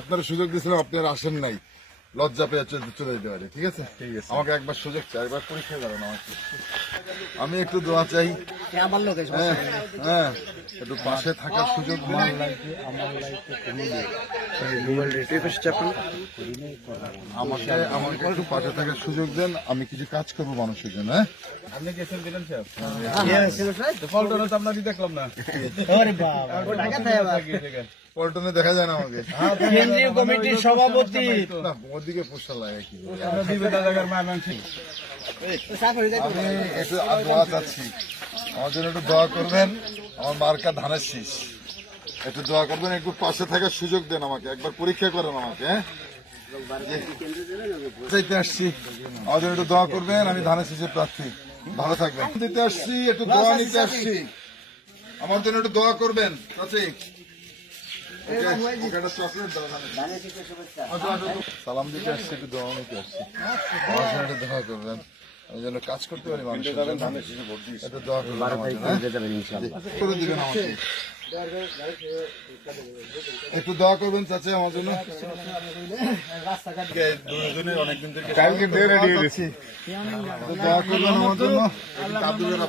আপনারা সুযোগ দিয়েছিলাম, আপনারা আসেন নাই, লজ্জা পেয়ে চলে যেতে পারে। ঠিক আছে, আমাকে একবার সুযোগ চাই, একবার পরীক্ষা করেন আমাকে। আমি একটু দোয়া চাই, হ্যাঁ একটু পাশে থাকার সুযোগ দিন। আমাকে একটু পাশে থাকার সুযোগ দেন, আমি কিছু কাজ করবো মানুষের জন্য। হ্যাঁ আপনি গেছেন দিলেন স্যার, ফলটনে তো আপনাকে দেখলাম না। পল্টনে দেখা যায় না আমাকে, কেন্দ্রীয় কমিটির সভাপতি না ওদিকে পোষা লাগে কি। আমি একটু দোয়া চাচ্ছি, আমার জন্য একটু দোয়া করবেন। আমার মার্কা ধানের শীষ, একটু দোয়া করবেন, একটু পাশে থাকার সুযোগ দেন আমাকে, একবার পরীক্ষা করেন আমাকে। হ্যাঁ চাইতে আসছি, আমার জন্য একটু দোয়া করবেন, আমি ধানের শীষের প্রার্থী। ভালো থাকবেন। দিতে আসছি, একটু দোয়া নিতে আসছি, আমার জন্য একটু দোয়া করবেন। সালাম দিতে আসছি, একটু দোয়া নিতে আসছি, আমার জন্য একটু দোয়া করবেন, আমি যেন কাজ করতে পারি মানুষের জন্য। একটু দোয়া করবেন আমার জন্য, করে দিবেন আমাকে, একটু দোয়া করবেন চাচা আমার জন্য। দোয়া করবেন আমার জন্য,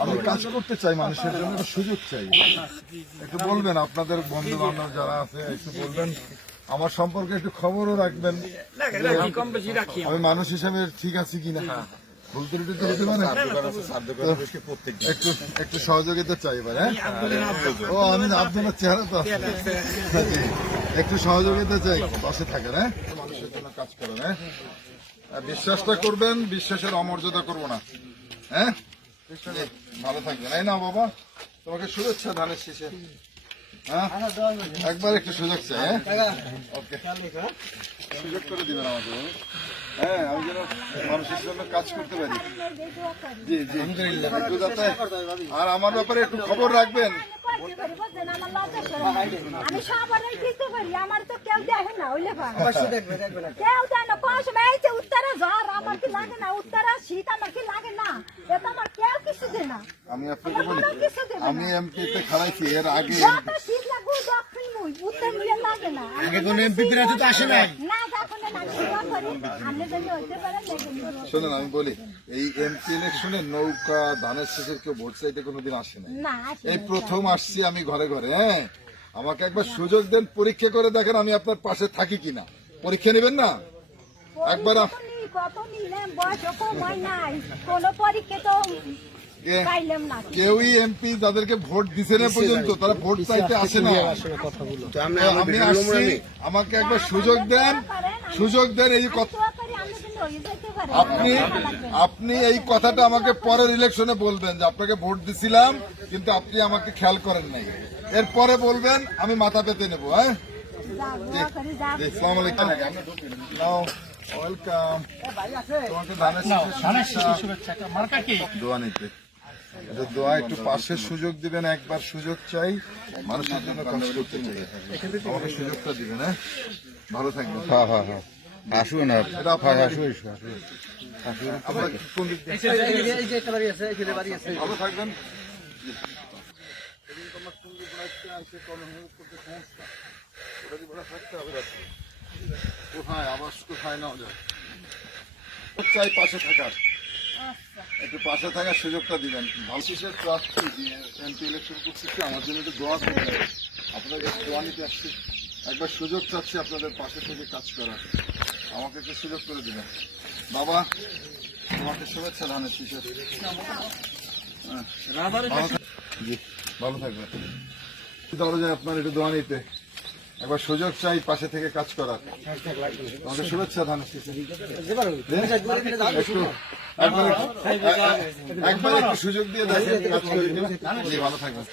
আমি কাজ করতে চাই মানুষের জন্য, একটু সুযোগ চাই। একটু বলবেন আপনাদের বন্ধু বান্ধব যারা আছে, একটু বলবেন আমার সম্পর্কে একটু খবরও রাখবেন, আমি মানুষ হিসাবে ঠিক আছি কিনা। বলতে তো হতে পারে, একটু সহযোগিতা চাই এবার। হ্যাঁ ও আমি আপনার চেহারা তো আছে, একটু সহযোগিতা চাই, পাশে থাকেন। হ্যাঁ মানুষের জন্য কাজ করেন। হ্যাঁ বিশ্বাসটা করবেন, বিশ্বাসের অমর্যাদা করবো না। হ্যাঁ ভালো থাকবেন। এই না বাবা, তোমাকে শুভেচ্ছা ধানের শীষে। হ্যাঁ একবার একটু সুযোগ চাই। হ্যাঁ ওকে, সুযোগ করে দিবেন আমাকে। হ্যাঁ আমি যেন মানুষের জন্য কাজ করতে পারি। জি জি, একটু যাতে আর আমার ব্যাপারে একটু খবর রাখবেন। আমি সবারই দিতে পারি, আমার তো কেউ দেখে না, ওইলে কেউ দেয় না। কোন সময় এই যে উত্তরে ঝড় আমার কি লাগে না, উত্তরে শীত আমার কি লাগে না, এটা আমার কেউ কিছু দেয় না। আমি আপনাকে বলি, আমি এমপিতে খাড়াইছি এর আগে, যত শীত লাগুক দক্ষিণ মুই উত্তর মুই লাগে না। আগে কোন এমপি বিরাতে তো আসে নাই না যখন আমি সেবা করি আপনি যদি হইতে পারেন দেখেন। শোনেন আমি বলি, এই এমপি ইলেকশনে নৌকা ধানের শীষের কেউ ভোট চাইতে কোনোদিন আসে নাই, না এই প্রথম আসছি আমি ঘরে ঘরে। হ্যাঁ আমাকে একবার সুযোগ দেন, পরীক্ষা করে দেখেন আমি আপনার পাশে থাকি কিনা। পরীক্ষা নেবেন না একবার? কত নিলাম, বয়স কম হয় নাই, কোন পরীক্ষা তো পাইলাম না। কেউই এমপি যাদেরকে ভোট দিছে না পর্যন্ত তারা ভোট চাইতে আসে না। আমি আসছি, আমাকে একবার সুযোগ দেন, সুযোগ দেন। এই আপনি এই কথাটা আমাকে পরের ইলেকশনে বলবেন যে আপনাকে ভোট দিছিলাম কিন্তু আপনি আমাকে খেয়াল করেন নাই, এরপরে বলবেন আমি মাথা পেতে নেবো। হ্যাঁ আসসালামু আলাইকুম, ওয়েলকাম। তোমাকে দোয়া নিতে, এটা দোয়া একটু পাশের সুযোগ দিবেন, একবার সুযোগ চাই, মানুষের জন্য কাজ করতে চাই, আমাকে সুযোগটা দিবেন। হ্যাঁ ভালো থাকবেন। হ্যাঁ হ্যাঁ হ্যাঁ আসুন, ভালো থাকবেন। কোথায় আবাস কোথায় নেওয়া যায় চাই, পাশে থাকার, একটু পাশে থাকার সুযোগটা দিবেন। ভালশিসের প্রার্থী এমপি ইলেকশন করতেছি, আমার জন্য একটু দোয়া করবেন। আপনাদের কাছে দোয়া নিতে আসছি, একবার সুযোগ চাচ্ছি আপনাদের পাশে থেকে কাজ করার, আমাকে একটু সুযোগ করে দিবেন। বাবা তোমাকে শুভেচ্ছা ধানের শীষের। জি ভালো থাকবেন। আপনার একটু দোয়া নিতে, একবার সুযোগ চাই পাশে থেকে কাজ করার, আমাদের শুভেচ্ছা ধানের শীষের। একবার একটু সুযোগ দিয়ে দেখেন কাজ করে দিবেন। জি ভালো থাকবেন।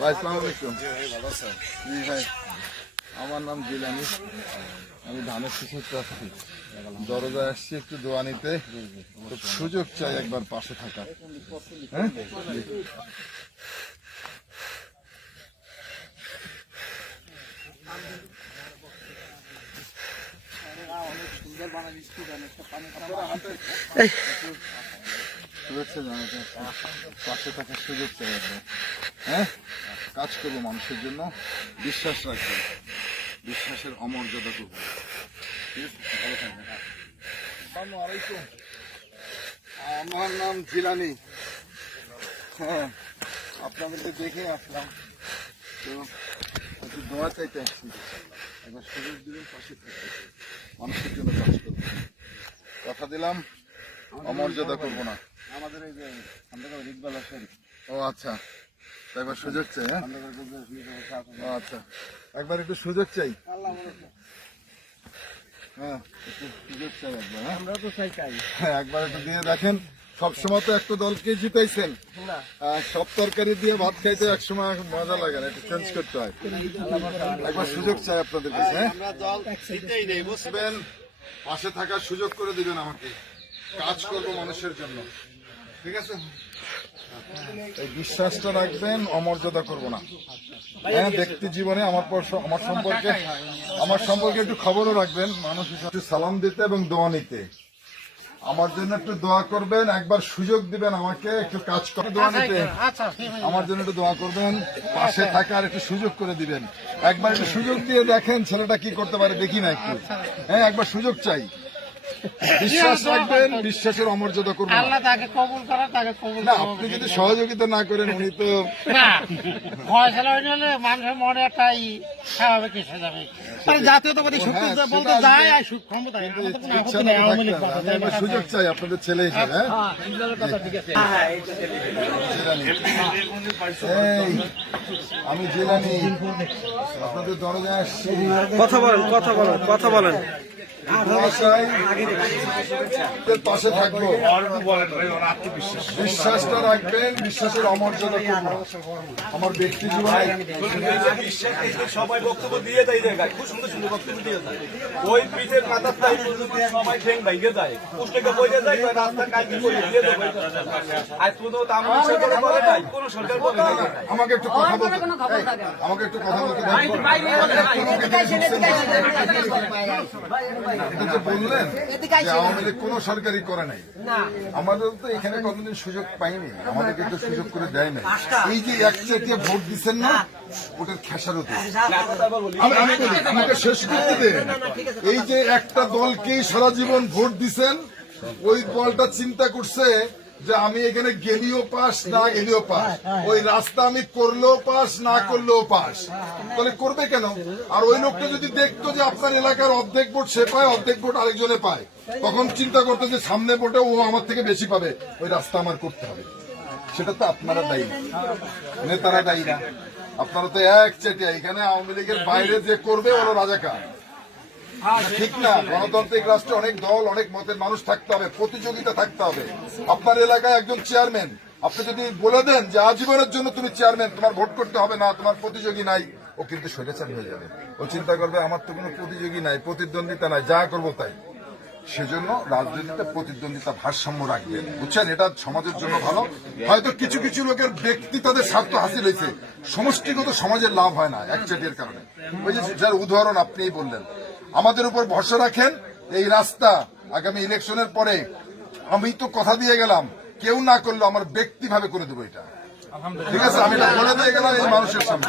ভাই আসসালামু আলাইকুম। জি ভাই আমার নাম জিলানি, আমি ধানের শীষের প্রার্থী। দরজায় আসছি একটু দোয়া নিতে, তো সুযোগ চাই একবার পাশে থাকার। হ্যাঁ, শুভেচ্ছা জানাতে পাশে থাকার সুযোগ চাই একবার। হ্যাঁ, কাজ করবো মানুষের জন্য, বিশ্বাস রাখবো, বিশ্বাসের অমর্যাদা করবো। ঠিক আছে, ভালো থাকবেন। আসসালামু আলাইকুম। আমার নাম জিলানি। হ্যাঁ, আপনাদেরকে দেখে আসলাম, তো একটু দোয়া চাইতে আসছি। একবার সুযোগ দিলেন, পাশে থাকবে, মানুষের জন্য কাজ করবো। কথা দিলাম, অমর্যাদা করবো না। আমাদের এই যে ইকবাল হোসেন। ও আচ্ছা, একবার সুযোগ চাই। হ্যাঁ, ও আচ্ছা, একবার একটু সুযোগ চাই। হ্যাঁ, একটু সুযোগ চাই একবার। আমরা তো চাই হ্যাঁ, একবার একটু দিয়ে দেখেন। সবসময় তো একটা দলকে জিতাইছেন, সব তরকারি দিয়ে ভাত খাইতে একসময় মজা লাগে না, একটু চেঞ্জ করতে হয়। একবার সুযোগ চাই আপনাদের কাছে। হ্যাঁ, বুঝবেন, পাশে থাকার সুযোগ করে দিবেন আমাকে, কাজ করবো মানুষের জন্য। ঠিক আছে, এই বিশ্বাসটা রাখবেন, অমর্যাদা করবো না। হ্যাঁ, ব্যক্তি জীবনে আমার সম্পর্কে একটু খবরও রাখবেন, মানুষ হিসাবে সালাম দিতে এবং দোয়া নিতে। আমার জন্য একটু দোয়া করবেন, একবার সুযোগ দিবেন আমাকে, একটু কাজ করে দোয়া নিতে। আমার জন্য একটু দোয়া করবেন, পাশে থাকার একটু সুযোগ করে দিবেন। একবার একটু সুযোগ দিয়ে দেখেন ছেলেটা কি করতে পারে, দেখি না একটু। হ্যাঁ, একবার সুযোগ চাই, বিশ্বাস রাখবেন, বিশ্বাসের অমর্যাদা করবেন না। আল্লাহ তাকে কবুল করে, তাকে কবুল না, আপনি যদি সহযোগিতা না করেন, উনি তো না ফয়সালা হইলে মানুষের মনে একটা স্বাভাবিক এসে যাবে। জাতীয়তাবাদী শক্তি বলতে যায় আর সুখ ক্ষমতা ইচ্ছা না থাকতে হবে। আমি একবার সুযোগ চাই আপনাদের ছেলে হিসেবে। হ্যাঁ, এই, আমি জিলানি, আপনাদের দরজায় আসছি। কথা বলেন। পাশে থাকবো, বিশ্বাসটা রাখবেন, বিশ্বাসের অমর্যাদা করবো। আমার ব্যক্তি জীবনে সবাই বক্তব্য দিয়ে দেয়, খুব সুন্দর সুন্দর বক্তব্য দিয়ে যায়। ওই পিঠের মাথার তাই সবাই ঠেং ভাইগে যায়, পুষ্টিকে বইতে যায়, রাস্তা কালকে দিয়ে দেবে। আজ পর্যন্ত আমার সরকার করে নাই, কোন সরকার করে নাই। আমাকে একটু কথা বলতে, আমাকে একটু কথা বলতে এটা যে বললেন যে আওয়ামী লীগ কোন সরকারি করে নাই, আমাদের তো এখানে কোনদিন সুযোগ পাইনি, আমাদেরকে একটু সুযোগ করে দেয় নাই। এই যে একচেটিয়া ভোট দিচ্ছেন না, ওটার খেসারত আমাকে শেষ করতে দেন। এই যে একটা দলকেই সারা জীবন ভোট দিচ্ছেন, ওই দলটা চিন্তা করছে যে আমি এখানে গেলিও পাস না গেলিও পাস, ওই রাস্তা আমি করলেও পাস না করলেও পাস, তাহলে করবে কেন? আর ওই লোকটা যদি দেখতো যে আপনার এলাকার অর্ধেক ভোট সে পায়, অর্ধেক ভোট আরেকজনে পায়, তখন চিন্তা করতো যে সামনে ভোটে ও আমার থেকে বেশি পাবে, ওই রাস্তা আমার করতে হবে। সেটা তো আপনারা দায়ী, নেতারা দায়ী না। আপনারা তো এক চেটিয়া, এখানে আওয়ামী লীগের বাইরে যে করবে ওরা রাজাকার। ঠিক না, গণতান্ত্রিক রাষ্ট্রে অনেক দল, অনেক মতের মানুষ থাকতে হবে, প্রতিযোগিতা থাকতে হবে। আপনার এলাকায় একজন চেয়ারম্যান, আপনি যদি বলে দেন যে আজীবনের জন্য তুমি চেয়ারম্যান, তোমার ভোট করতে হবে না, তোমার প্রতিযোগী নাই, ও কিন্তু স্বৈরাচারী হয়ে যাবে। ও চিন্তা করবে আমার তো কোনো প্রতিযোগী নাই, প্রতিদ্বন্দ্বিতা নাই, যা করবো তাই। সেজন্য রাজনীতিতে প্রতিদ্বন্দ্বিতা ভারসাম্য রাখবেন, বুঝছেন? এটা সমাজের জন্য ভালো। হয়তো কিছু কিছু লোকের ব্যক্তি তাদের স্বার্থ হাসিল হয়েছে, সমষ্টিগত সমাজের লাভ হয় না একচেটিয়ার কারণে। ওই যে যার উদাহরণ আপনিই বললেন, আমাদের উপর ভরসা রাখেন। এই রাস্তা আগামী ইলেকশনের পরে, আমি তো কথা দিয়ে গেলাম, কেউ না করলে আমার ব্যক্তিভাবে করে দেবো এটা। ঠিক আছে, আমি এটা বলে দিয়ে গেলাম এই মানুষের সামনে।